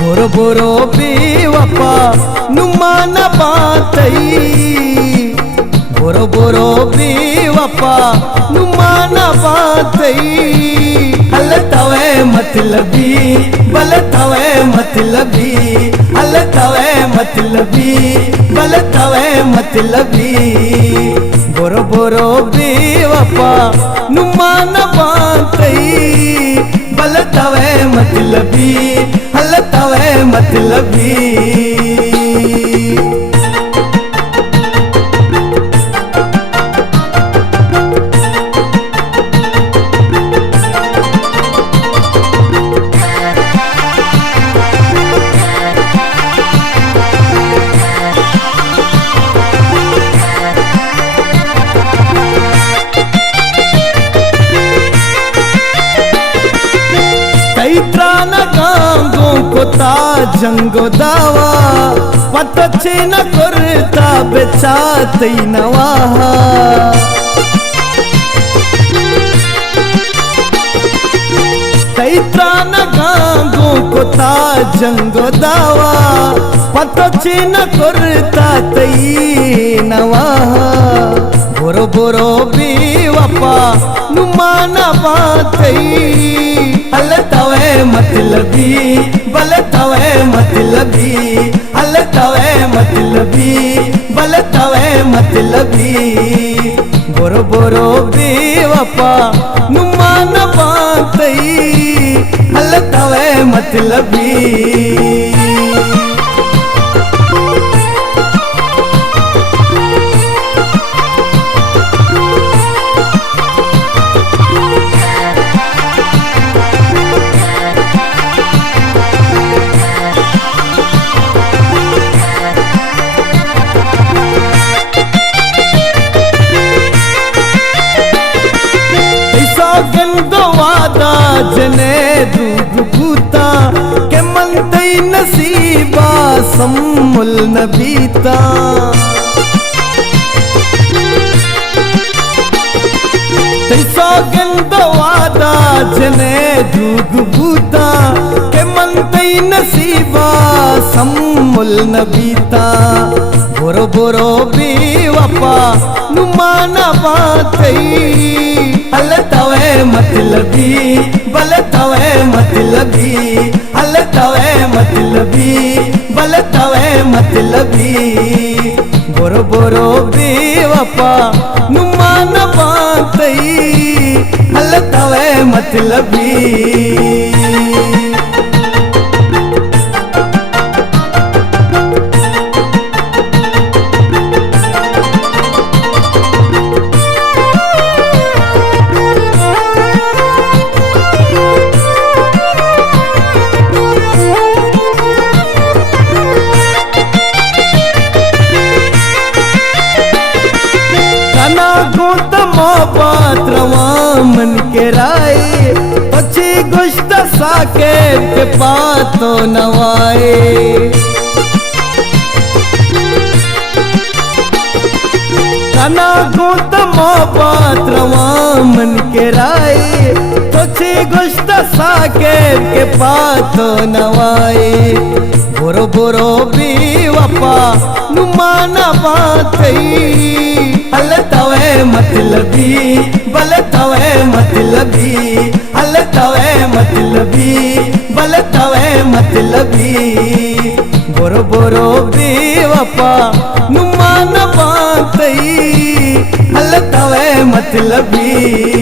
बोरो बोरो बेवफा नुमान बातई, बोरो बोरो बेवफा नुमान बातई। हल तवे मतलबी बल तवे मतलबी, हल तवे मतलबी बल तवे मतलबी। बोरो बोरो बेवफा नुमान बातई, बल तवे मतलबी हल तवे मतलबी। त्राण गांगों को ता जंगो दावा, पतचे न करता बेचाते नवा। त्राण गांगों को ता जंगो दावा, पतचे न करता तई नवा। बोरो बोरो बेवफा नुमान बातई, हल तवे मतलबी बल तवे मतलबी, हल तवे मतलबी बल तवे मतलबी। बोरो बोरो बेवफा नुमान बातई, हल तवे मतलबी। गंदो वादा जने दूग भूता के मन तई नसीबा सम्मुल नबीता। तैसा गंदो वादा जने दूग भूता के मन तई नसीबा सम्मुल नबीता। बोरो बोरो बेवफा नुमान बातई, हल तवे मतलबी बल तवे मतलबी, हल तवे मतलबी बल तवे मतलबी। बोरो बोरो बेवफा नुमान बातई, हल तवे मतलबी। पात्रवा मन के राय पची गुश्त साके के पातो नवाए। कना गौतम पात्रवा मन के राय पची गुश्त साके के पातो नवाए। बोरो बोरो बेवफा नुमान बातई, हल तवे मतलबी बल तवे मतलबी, हल तवे मतलबी बल तवे मतलबी। बोरो बोरो बेवफा नुमान बातई, हल तवे मतलबी।